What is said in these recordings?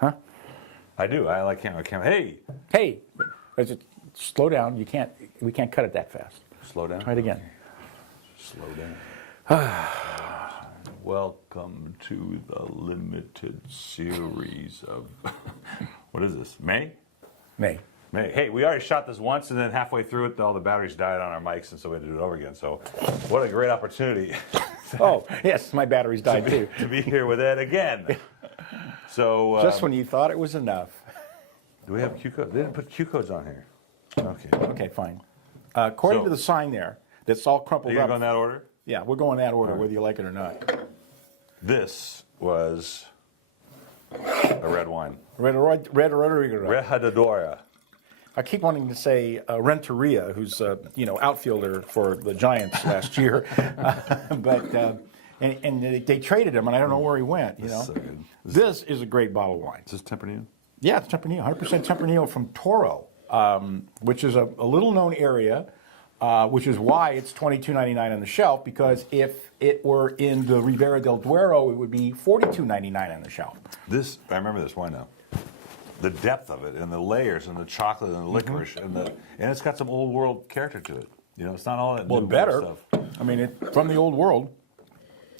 Huh? I do. I like camera. Hey, Hey, slow down. We can't cut it that fast. slow down. Try it again. Slow down. Welcome to the limited series of what is this? May? May. May. Hey, we already shot this once, and then halfway through it, all the batteries died on our mics, and so we had to do it over again. So, what a great opportunity Oh, yes, my batteries died too. to be here with Ed again. So, Just when you thought it was enough. do we have Q codes? They didn't put Q codes on here. Okay. Okay, fine. According to the sign there, that's all Are crumpled you up. gonna go in that order? Yeah, we're going that order, whether you like it or not. This was a red wine. Red Rodrigo. Rehadadora. I keep wanting to say Renteria, who's outfielder for the Giants last year, but they traded him, and I don't know where he went. You know, So good. this is a great bottle of wine. Is this Tempranillo? Yeah, it's Tempranillo, 100% Tempranillo from Toro, which is a little known area, which is why it's $22.99 on the shelf. Because if it were in the Ribera del Duero, it would be $42.99 on the shelf. This, I remember this wine now. The depth of it, and the layers, and the chocolate, and the licorice, and it's got some old world character to it. You know, it's not all that Well, new better. stuff. I mean, from the old world.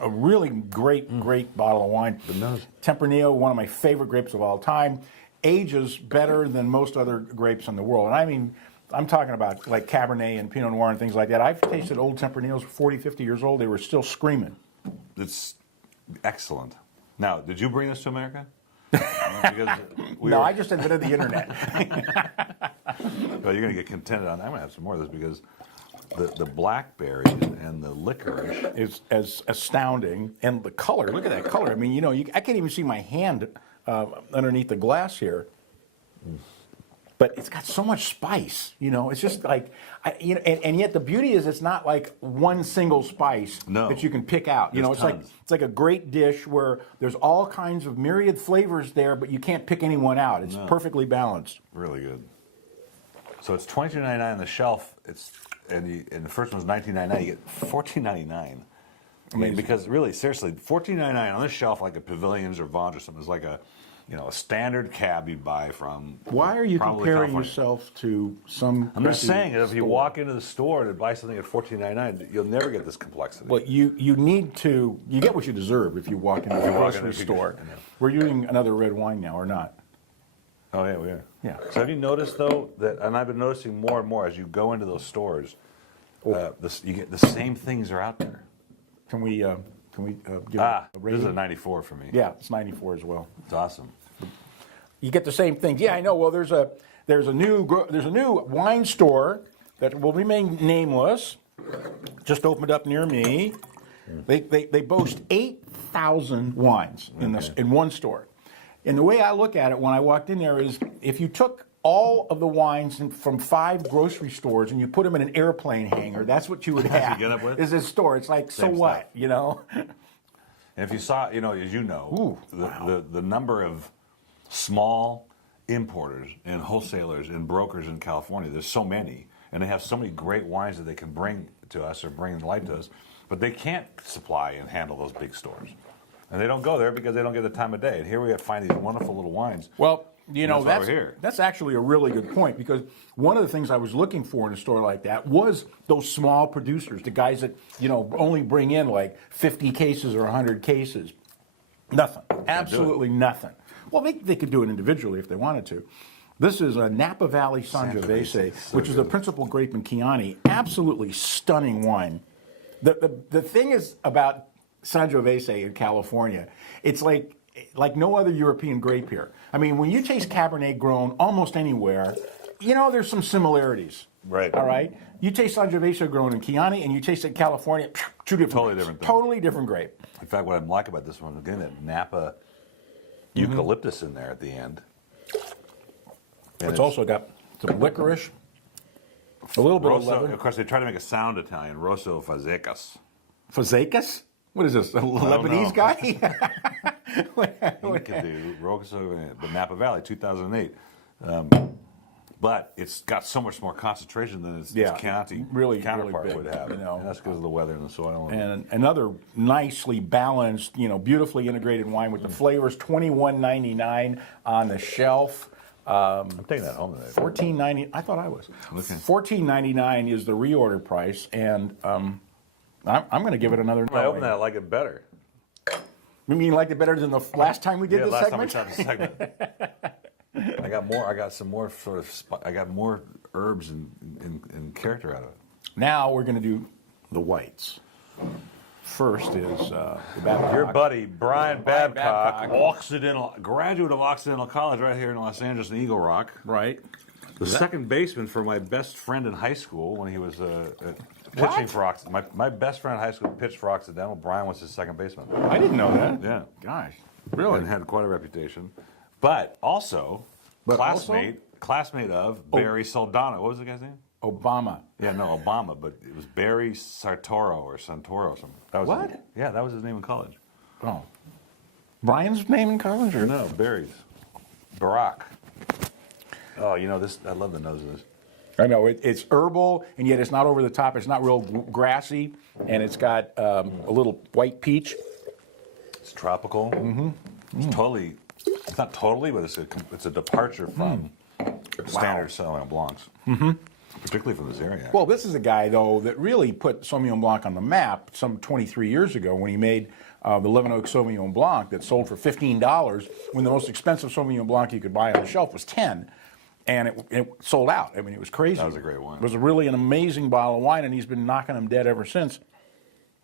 A really great bottle of wine. The nose. Tempranillo, one of my favorite grapes of all time, ages better than most other grapes in the world. And I mean, I'm talking about like Cabernet and Pinot Noir and things like that. I've tasted old Tempranillos 40, 50 years old. They were still screaming. It's excellent. Now, did you bring this to America? Because I just invented the internet. Well, you're going to get contented on that. I'm going to have some more of this because the blackberries and the licorice. It's as astounding. And the color, look at that color. I mean, I can't even see my hand underneath the glass here. But it's got so much spice, It's just like, and yet the beauty is it's not like one single spice that you can pick out. There's It's like a great dish where there's all kinds of myriad flavors there, but you can't pick any one out. It's perfectly balanced. Really good. So it's $22.99 on the shelf. And the first one was $19.99. You get $14.99. I mean, because really, seriously, $14.99 on this shelf, like a Pavilions or Vons or something, is like a standard cab you'd buy from. Why are you probably comparing California. yourself to some? I'm just saying that if you store? walk into the store and buy something at $14.99, you'll never get this complexity. Well, you get what you deserve if you walk into the grocery store. We're using another red wine now, or not? Oh yeah, we are. Yeah. So have you noticed though that, and I've been noticing more and more as you go into those stores, you get the same things are out there. Can we give it a This rating? is a 94 for me. Yeah, it's 94 as well. It's awesome. You get the same things. Yeah, I know. Well, there's a new wine store that will remain nameless. Just opened up near me. They boast 8,000 wines in one store. And the way I look at it when I walked in there is, if you took all of the wines from 5 grocery stores and you put them in an airplane hangar, that's what you would have. get up with? Is this store? It's like, Same so what? And if you saw, as you know, the number of small importers and wholesalers and brokers in California, there's so many, and they have so many great wines that they can bring to us or bring to life to us, but they can't supply and handle those big stores. And they don't go there because they don't get the time of day. And here we find these wonderful little wines. Well, that's why we're here. that's actually a really good point, because one of the things I was looking for in a store like that was those small producers, the guys that, only bring in like 50 cases or 100 cases. Nothing. Absolutely nothing. Well, they could do it individually if they wanted to. This is a Napa Valley Sangiovese, which is the principal grape in Chianti. Absolutely stunning wine. The thing is about Sangiovese in California, it's like no other European grape here. I mean, when you taste Cabernet grown almost anywhere, there's some similarities. Right. All right? You taste Sangiovese grown in Chianti, and you taste it in California, two different Totally grapes. different thing. Totally different grape. In fact, what I like about this one, again, that Napa eucalyptus in there at the end. And It's also got some licorice, a little bit of Rosso, leather. of course, they try to make it sound Italian. Rosso Fazekas. Fazekas? What is this, a Lebanese know. guy? Rosso, the Napa Valley, 2008. but it's got so much more concentration than its Yeah, Chianti really counterpart big, would have. you know. And that's because of the weather and the soil. And another nicely balanced, beautifully integrated wine with the flavors. $21.99 on the shelf. I'm taking that home today. $14.90. I thought I was. Okay. $14.99 is the reorder price, and I'm going to give it another. When I open that, I like it better. You mean you liked it better than the last time we did this last segment? time we shot the segment. I got more. I got some more sort of. I got more herbs and character out of it. Now we're going to do the whites. First is the Babcock. Your buddy Brian Brian Babcock, Babcock. Occidental graduate of Occidental College, right here in Los Angeles, in Eagle Rock. Right. The second baseman for my best friend in high school when he was pitching for Occidental. My best friend in high school pitched for Occidental. Brian was his second baseman. I didn't know that. Yeah. Gosh. Really? And had quite a reputation. But also, classmate of Barry Soldano. What was the guy's name? Obama. Yeah, no, Obama, but it was Barry Santoro or something. That was What? Yeah, that was his name in college. Oh. Brian's name in college? Or? No, Barry's. Barack. Oh, this. I love the nose of this. I know. It's herbal, and yet it's not over the top. It's not real grassy, and it's got a little white peach. It's tropical. Mm-hmm. It's not totally, but it's a departure from standard Sauvignon Blancs. Mm-hmm. Particularly from this area. Well, this is a guy, though, that really put Sauvignon Blanc on the map some 23 years ago when he made the Living Oak Sauvignon Blanc that sold for $15 when the most expensive Sauvignon Blanc you could buy on the shelf was $10. And it sold out. I mean, it was crazy. That was a great wine. It was really an amazing bottle of wine, and he's been knocking them dead ever since.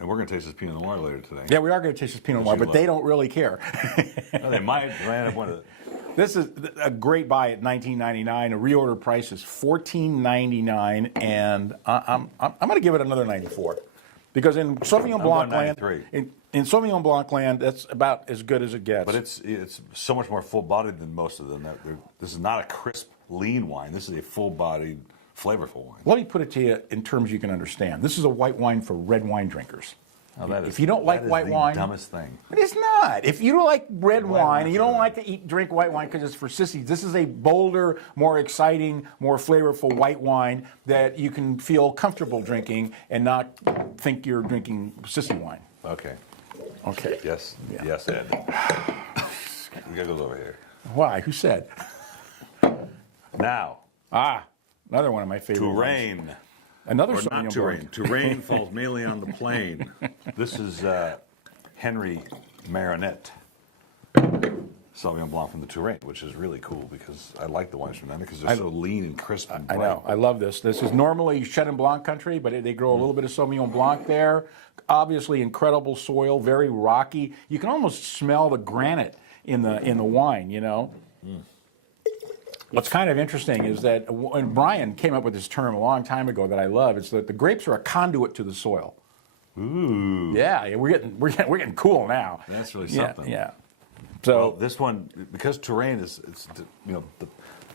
And we're going to taste this Pinot Noir later today. Yeah, we are going to taste this Pinot Noir, but they don't really care. Well, they might end up one of the... This is a great buy at $19.99. A reorder price is $14.99, and I'm going to give it another 94, because in Sauvignon Blanc land, in Sauvignon Blanc land, that's about as good as it gets. But it's so much more full-bodied than most of them. This is not a crisp, lean wine. This is a full-bodied, flavorful wine. Let me put it to you in terms you can understand. This is a white wine for red wine drinkers. Oh, If you don't like white wine, dumbest thing. It is not. If you don't like red wine and you don't like to drink white wine because it's for sissies, this is a bolder, more exciting, more flavorful white wine that you can feel comfortable drinking and not think you're drinking sissy wine. Okay. Okay. Yes. Yeah. Yes, Ed. We gotta go over here. Why? Who said? Now. Another one of my favorite wines. Touraine. Another Or not Sauvignon Touraine. Blanc. Touraine falls mainly on the plain. This is Henry Maronette Sauvignon Blanc from the Touraine, which is really cool because I like the wines from them because they're so lean and crisp and I bright. know. I love this. This is normally Chenin Blanc country, but they grow a little bit of Sauvignon Blanc there. Obviously, incredible soil, very rocky. You can almost smell the granite in the wine. What's kind of interesting is that and Brian came up with this term a long time ago that I love. It's that the grapes are a conduit to the soil. Ooh. Yeah, we're getting cool now. That's really something. Yeah. Well, So this one, because Touraine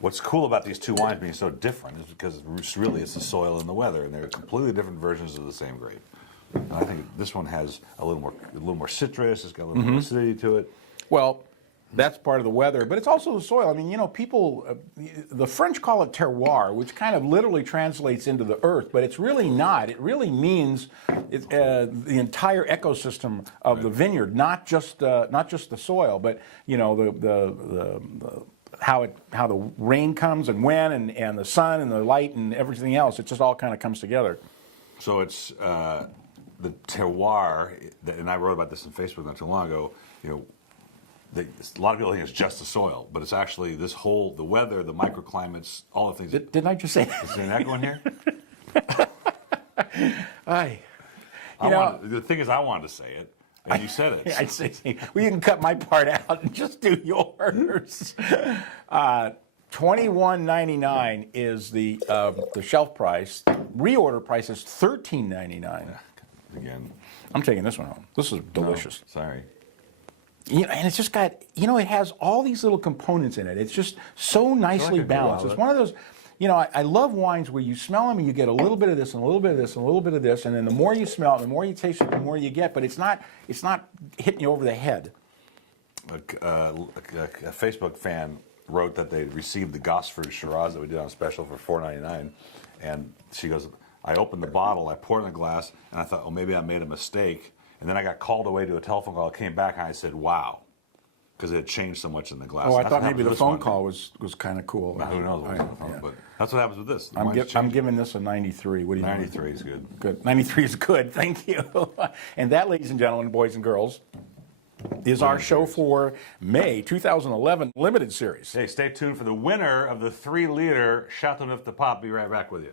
what's cool about these two wines being so different is because it's the soil and the weather, and they're completely different versions of the same grape. And I think this one has a little more citrus. It's got a little more acidity to it. well, that's part of the weather, but it's also the soil. I mean, people, the French call it terroir, which kind of literally translates into the earth, but it's really not. It really means the entire ecosystem of the vineyard, not just the soil, but how the rain comes and when, and the sun and the light and everything else. It just all kind of comes together. So it's the terroir, and I wrote about this on Facebook not too long ago. A lot of people think it's just the soil, but it's actually the weather, the microclimates, all the things. Didn't I just say? Is there an echo in here? The thing is, I wanted to say it, and you said it. I'd say, well, you can cut my part out and just do yours. $21.99 is the shelf price. Reorder price is $13.99. Again. I'm taking this one home. This is delicious. No, sorry. And it's just got, it has all these little components in it. It's just so nicely balanced. It's one of those, I love wines where you smell them and you get a little bit of this and a little bit of this and a little bit of this, and then the more you smell it, the more you taste it, the more you get. But it's not hitting you over the head. A Facebook fan wrote that they received the Gosford Shiraz that we did on special for $4.99, and she goes, I opened the bottle, I poured in the glass, and I thought, oh, maybe I made a mistake. And then I got called away to a telephone call. I came back and I said, wow, because it had changed so much in the glass. Oh, I That's thought what maybe happened the with this phone one. call was kind of cool. Now, who knows? Yeah. But that's what happens with this. The I'm, wine's I'm changed. giving this a 93. What do you think? 93 is good. Good. 93 is good. Thank you. And that, ladies and gentlemen, boys and girls, is our show for May 2011 limited series. Hey, stay tuned for the winner of the 3-liter Chateauneuf de Pape. Be right back with you.